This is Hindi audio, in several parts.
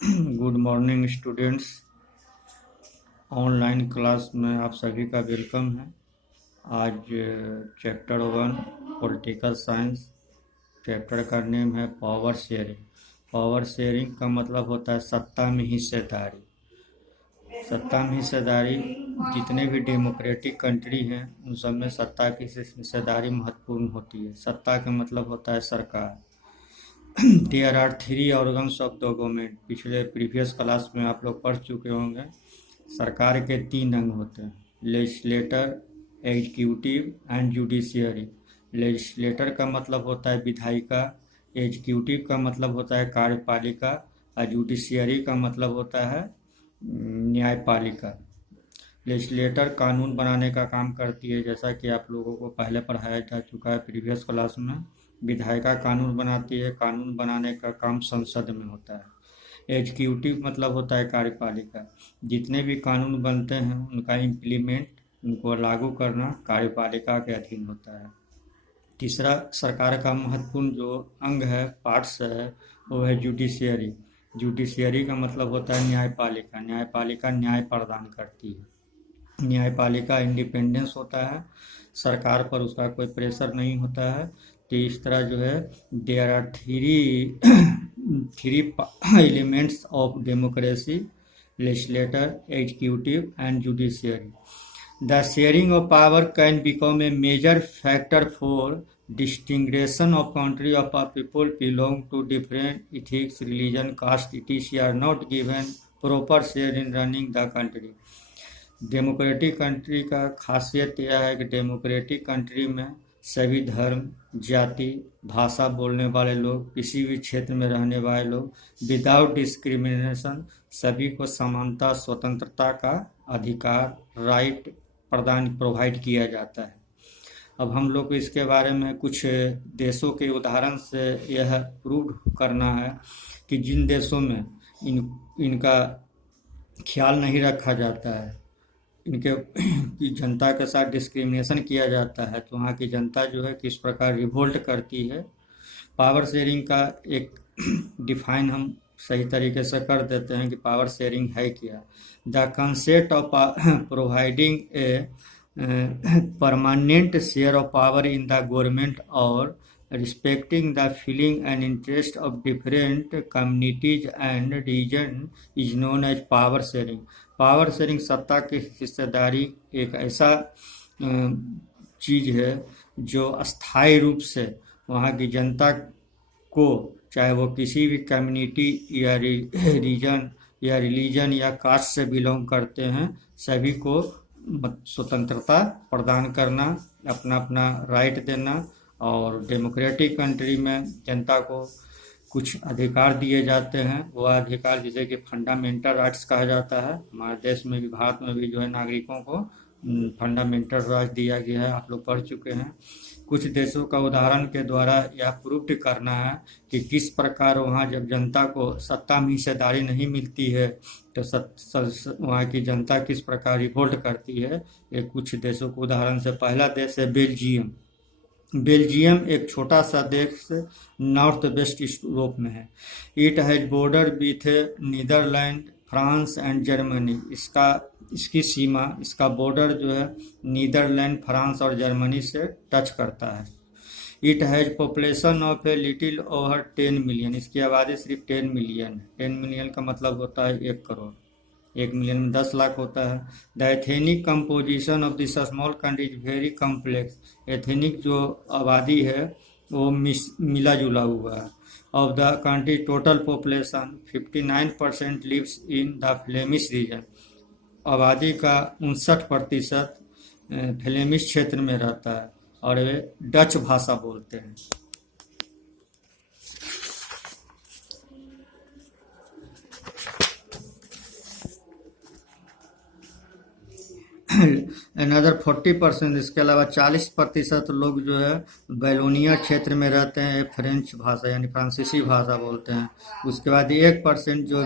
Good morning students. Online class में आप सभी का वेलकम है। आज चैप्टर 1 पॉलिटिकल साइंस, चैप्टर का नेम है पावर शेयरिंग। पावर शेयरिंग का मतलब होता है सत्ता में हिस्सेदारी। सत्ता में हिस्सेदारी जितने भी डेमोक्रेटिक कंट्री हैं उन सब में सत्ता की हिस्सेदारी महत्वपूर्ण होती है। सत्ता का मतलब होता है सरकार। There are three organs of the government. पिछले प्रीवियस क्लास में आप लोग पढ़ चुके होंगे। सरकार के 3 अंग होते हैं, legislator, executive and judiciary. Legislator का मतलब होता है विधायिका, एग्जीक्यूटिव का मतलब होता है कार्यपालिका और जुडिशियरी का मतलब होता है न्यायपालिका। लेजिस्लेटर कानून बनाने का काम करती है, जैसा कि आप लोगों को पहले पढ़ाया जा चुका है प्रीवियस क्लास में। विधायिका कानून बनाती है, कानून बनाने का काम संसद में होता है। एग्जीक्यूटिव मतलब होता है कार्यपालिका। जितने भी कानून बनते हैं उनका इम्प्लीमेंट, उनको लागू करना कार्यपालिका के अधीन होता है। तीसरा सरकार का महत्वपूर्ण जो अंग है, पार्ट्स है, वो है जुडिशियरी। जुडिशियरी का मतलब होता है न्यायपालिका। न्यायपालिका न्याय प्रदान करती है। न्यायपालिका इंडिपेंडेंस होता है, सरकार पर उसका कोई प्रेशर नहीं होता है। तो इस तरह जो है there are three elements of democracy: legislator, executive and judiciary. The sharing of power can become a major factor for distinction of country of people belong to different ethics, religion, caste, etc. are not given proper share in running the country. Democratic country का खासियत यह है कि डेमोक्रेटिक कंट्री में सभी धर्म, जाति, भाषा बोलने वाले लोग, किसी भी क्षेत्र में रहने वाले लोग विदाउट डिस्क्रिमिनेशन सभी को समानता, स्वतंत्रता का अधिकार, राइट प्रोवाइड किया जाता है। अब हम लोग को इसके बारे में कुछ देशों के उदाहरण से यह प्रूव करना है कि जिन देशों में इनका ख्याल नहीं रखा जाता है, इनके की जनता के साथ डिस्क्रिमिनेशन किया जाता है, तो वहाँ की जनता जो है किस प्रकार रिवोल्ट करती है। पावर शेयरिंग का एक डिफाइन हम सही तरीके से कर देते हैं कि पावर शेयरिंग है क्या। The concept of providing a permanent share of power in the government और respecting the feeling and interest of different communities and region is known as power sharing. Power sharing सत्ता की हिस्सेदारी एक ऐसा चीज़ है जो अस्थायी रूप से वहाँ की जनता को, चाहे वो किसी भी कम्युनिटी या रीजन या रिलीजन या कास्ट से बिलोंग करते हैं, सभी को स्वतंत्रता प्रदान करना, अपना अपना राइट देना। और डेमोक्रेटिक कंट्री में जनता को कुछ अधिकार दिए जाते हैं। वह अधिकार जिसे कि फंडामेंटल राइट्स कहा जाता है। हमारे देश में भी, भारत में भी जो है नागरिकों को फंडामेंटल राइट दिया गया है, आप लोग पढ़ चुके हैं। कुछ देशों का उदाहरण के द्वारा यह प्रूव करना है कि किस प्रकार वहाँ जब जनता को सत्ता में हिस्सेदारी नहीं मिलती है तो वहाँ की जनता किस प्रकार रिवोल्ट करती है। ये कुछ देशों को उदाहरण से, पहला देश है बेल्जियम। बेल्जियम एक छोटा सा देश नॉर्थ वेस्ट यूरोप में है। It has border with Netherland, France and Germany. इसकी सीमा, इसका बॉर्डर जो है नीदरलैंड, फ्रांस और जर्मनी से टच करता है। It has population of a little over 10 million. इसकी आबादी सिर्फ 10 मिलियन है। 10 मिलियन का मतलब होता है 1 करोड़। 1 मिलियन में 10 लाख होता है। The ethnic composition of this small country is very complex. Ethnic जो आबादी है वो मिला जुला हुआ है। Of the country total population 59% lives in the Flemish region. आबादी का 59% फ्लेमिश क्षेत्र में रहता है और वे डच भाषा बोलते हैं। अनदर 40%, इसके अलावा 40% लोग जो है बैलोनिया क्षेत्र में रहते हैं, फ्रेंच भाषा यानी फ्रांसीसी भाषा बोलते हैं। उसके बाद 1% जो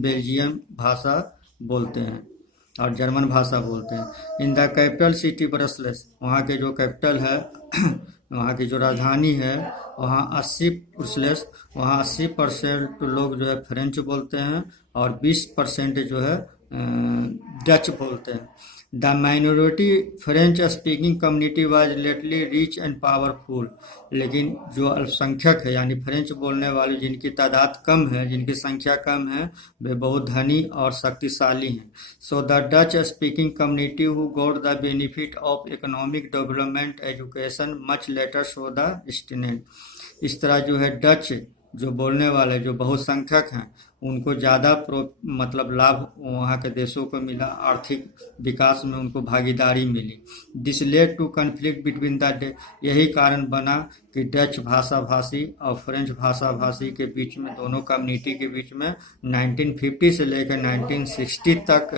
बेल्जियम भाषा बोलते हैं और जर्मन भाषा बोलते हैं। इन द कैपिटल सिटी ब्रसलेस, वहाँ के जो कैपिटल है वहाँ की जो राजधानी है वहाँ 80% लोग जो है फ्रेंच बोलते हैं और 20% जो है डच बोलते हैं। The minority French speaking community was lately rich and powerful, लेकिन जो अल्पसंख्यक है यानी फ्रेंच बोलने वाले जिनकी तादाद कम है, जिनकी संख्या कम है, वे बहुत धनी और शक्तिशाली हैं। So the Dutch speaking community who got the benefit of economic development education much later so the stagnant. इस तरह जो है डच जो बोलने वाले जो बहुसंख्यक हैं उनको ज़्यादा मतलब लाभ वहाँ के देशों को मिला, आर्थिक विकास में उनको भागीदारी मिली। This led to conflict between the, यही कारण बना कि डच भाषा भाषी और फ्रेंच भाषा भाषी के बीच में, दोनों कम्युनिटी के बीच में 1950 से लेकर 1960 तक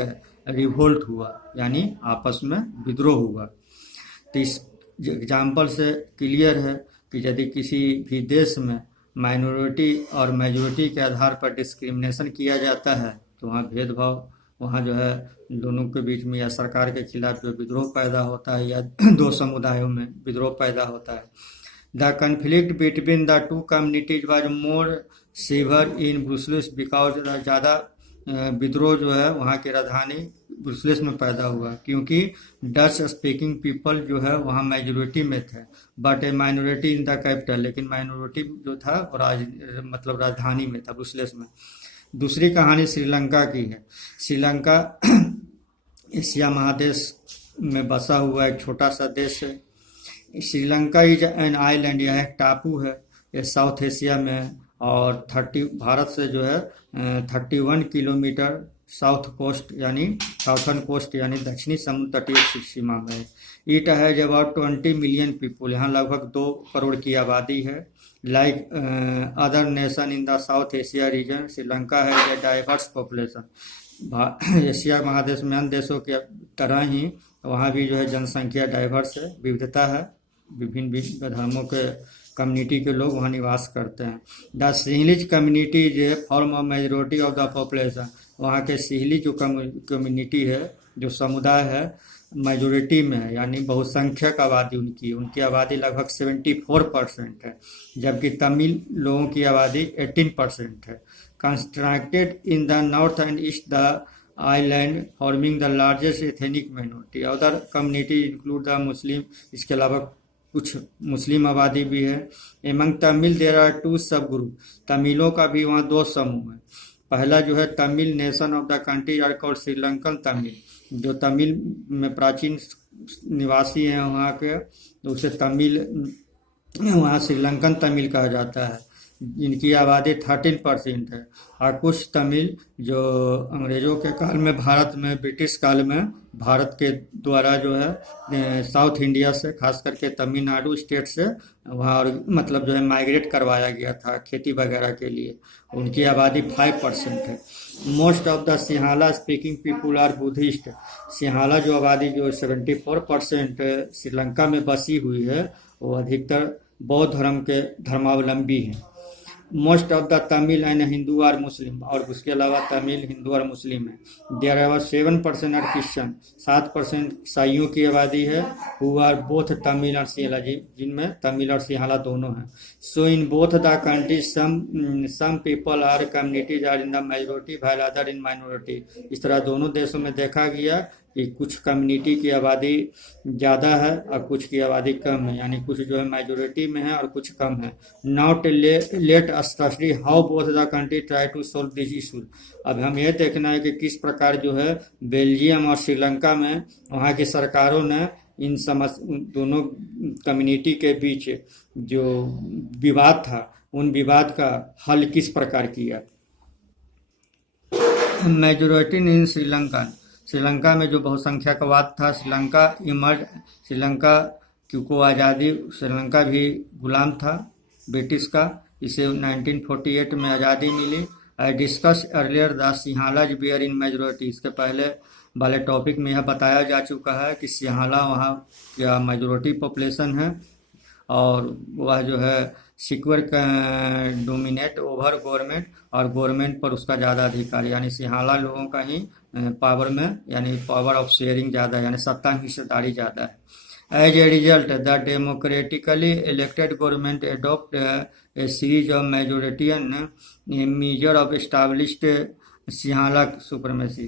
रिवोल्ट हुआ, यानी आपस में विद्रोह हुआ। तो इस एग्जाम्पल से क्लियर है कि यदि किसी भी देश में माइनॉरिटी और मेजॉरिटी के आधार पर डिस्क्रिमिनेशन किया जाता है तो वहाँ भेदभाव, वहाँ जो है दोनों के बीच में या सरकार के खिलाफ जो विद्रोह पैदा होता है या दो समुदायों में विद्रोह पैदा होता है। The conflict between the two communities was more severe in Brussels because ज़्यादा विद्रोह जो है वहाँ की राजधानी ब्रुसेल्स में पैदा हुआ क्योंकि डच स्पीकिंग पीपल जो है वहाँ मेजोरिटी में थे, but A minority in the capital, लेकिन माइनॉरिटी जो था वो मतलब राजधानी में था, ब्रुसेल्स में। दूसरी कहानी श्रीलंका की है। श्रीलंका एशिया महादेश में बसा हुआ एक छोटा सा देश है। श्रीलंका इज एन आइलैंड, यह एक टापू है, ये साउथ एशिया में है और 30 भारत से जो है 31 किलोमीटर साउथ कोस्ट यानी साउथर्न कोस्ट यानी दक्षिणी समुद्र तटीय सीमा में। It has about 20 million people, यहाँ लगभग 2 करोड़ की आबादी है। Like other nation in the south Asia region, Sri Lanka है ए डाइवर्स पॉपुलेशन। एशिया महादेश में अन्य देशों के तरह ही वहाँ भी जो है जनसंख्या डाइवर्स है, विविधता है, विभिन्न धर्मों के कम्युनिटी के लोग वहाँ निवास करते हैं। The Sinhalese community is a form of majority of the population, वहाँ के सिहली जो कम्युनिटी है, जो समुदाय है, मेजोरिटी में है, यानी बहुसंख्यक आबादी उनकी आबादी लगभग 74% है, जबकि तमिल लोगों की आबादी 18% है। Constructed in the north and east the island forming the largest ethnic minority. Other community include the Muslim, इसके अलावा कुछ मुस्लिम आबादी भी है। एमंग तमिल देयर आर 2 सब ग्रुप, तमिलों का भी वहाँ 2 समूह है। पहला जो है Tamil nation of the country are called Sri Lankan Tamil, जो तमिल में प्राचीन निवासी हैं वहाँ के, तो उसे तमिल वहाँ श्रीलंकन तमिल कहा जाता है, जिनकी आबादी 13% है। और कुछ तमिल जो अंग्रेज़ों के काल में भारत में, ब्रिटिश काल में भारत के द्वारा जो है साउथ इंडिया से, खास करके तमिलनाडु स्टेट से वहाँ और मतलब जो है माइग्रेट करवाया गया था खेती वगैरह के लिए, उनकी आबादी 5% है। Most of the Sinhala speaking people are Buddhist, Sinhala जो आबादी जो 74% श्रीलंका में बसी हुई है वो अधिकतर बौद्ध धर्म के धर्मावलंबी हैं। Most of the Tamil and Hindu are Muslim, और उसके अलावा तमिल, हिंदू और मुस्लिम है। देयर आर 7% आर क्रिश्चियन, 7% ईसाइयों की आबादी है। हु आर बोथ तमिल और सिंहाला, जिनमें तमिल और सिंहाला दोनों हैं। So in both the countries some people are communities are in the majority while other in minority. इस तरह दोनों देशों में देखा गया कि कुछ कम्युनिटी की आबादी ज़्यादा है और कुछ की आबादी कम है, यानी कुछ जो है मेजोरिटी में है और कुछ कम है। Not let us study how both the country try to solve this issue. अब हम ये देखना है कि किस प्रकार जो है बेल्जियम और श्रीलंका में वहाँ की सरकारों ने इन दोनों कम्युनिटी के बीच जो विवाद था उन विवाद का हल किस प्रकार किया। मेजोरिटी इन श्रीलंका में जो बहुसंख्यकवाद था, श्रीलंका क्योंकि आज़ादी, श्रीलंका भी गुलाम था ब्रिटिश का, इसे 1948 में आज़ादी मिली। I discuss earlier the Sinhalas bear in majority, इसके पहले वाले टॉपिक में यह बताया जा चुका है कि सिंहाला वहाँ क्या मेजोरिटी पॉपुलेशन है और वह जो है सिक्योर डोमिनेट ओवर गवर्नमेंट, और गवर्नमेंट पर उसका ज़्यादा अधिकार, यानी सिंहाला लोगों का ही पावर में, यानी पावर ऑफ शेयरिंग ज़्यादा है, यानी सत्ता में हिस्सेदारी ज़्यादा है। As a result, the democratically elected government adopt a series of majoritarian measure of established Sinhala supremacy.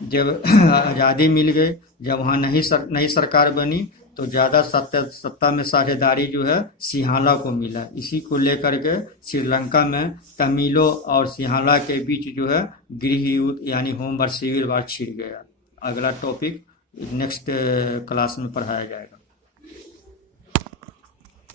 जब आज़ादी मिल गई, जब वहाँ नई सरकार बनी, तो ज़्यादा सत्ता में साझेदारी जो है सिंहला को मिला। इसी को लेकर के श्रीलंका में तमिलों और सिंहला के बीच जो है गृह युद्ध यानी होम वार सिविल वार छिड़ गया। अगला टॉपिक नेक्स्ट क्लास में पढ़ाया जाएगा।